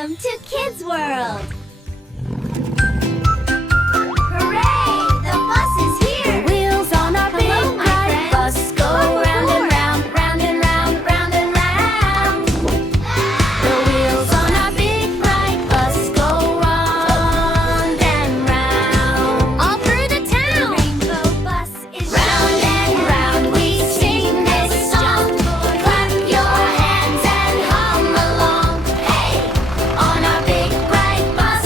Welcome to Kids World! Hooray! The bus is here! The wheels on our big Hello, my bright friends. bus go round and round, round and round, round and round. The wheels on our big bright bus go round and round, all through the town. The rainbow bus is Round and round we sing this song. Clap your hands and hum along. Hey! On our big bright bus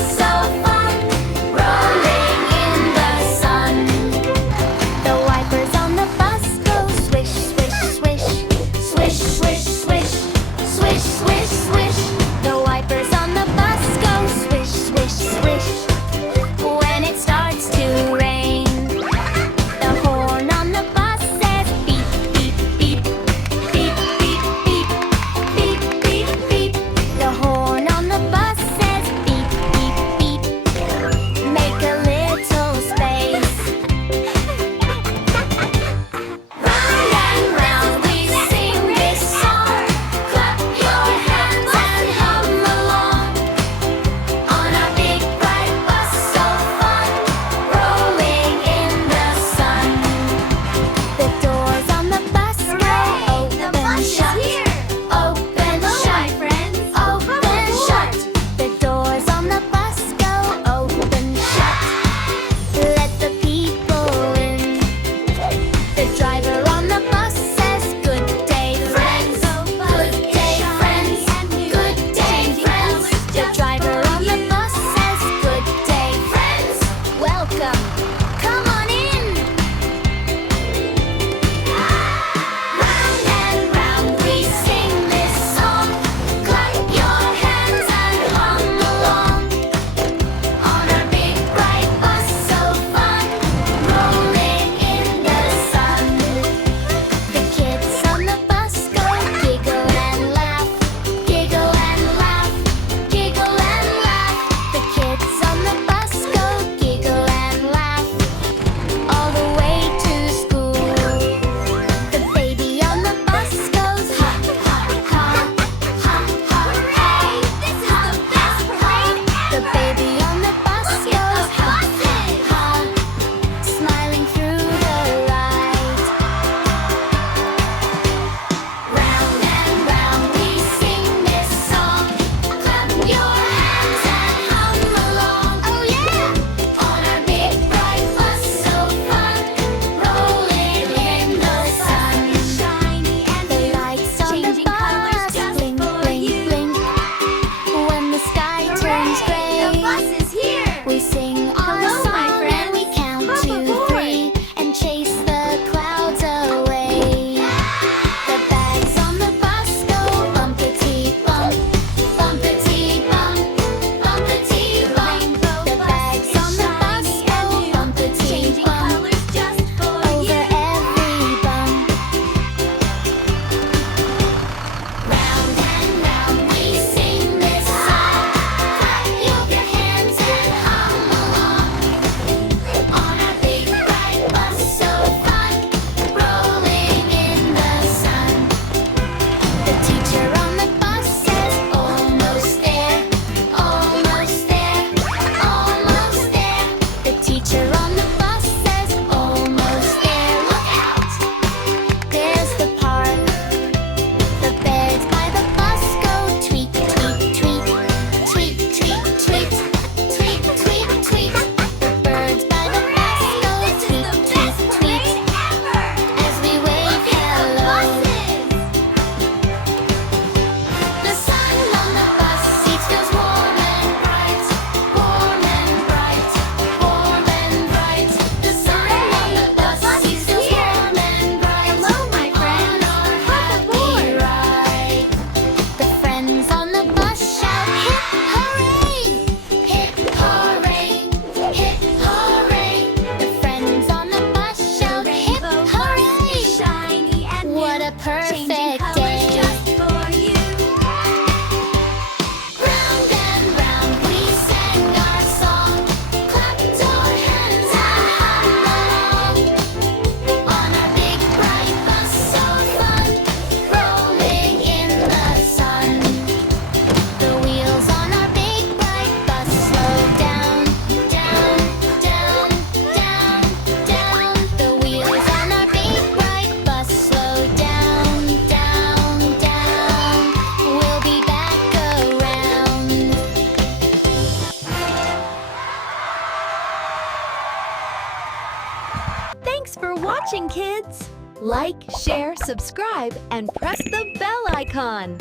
Thanks for watching, kids! Like, share, subscribe, and press the bell icon.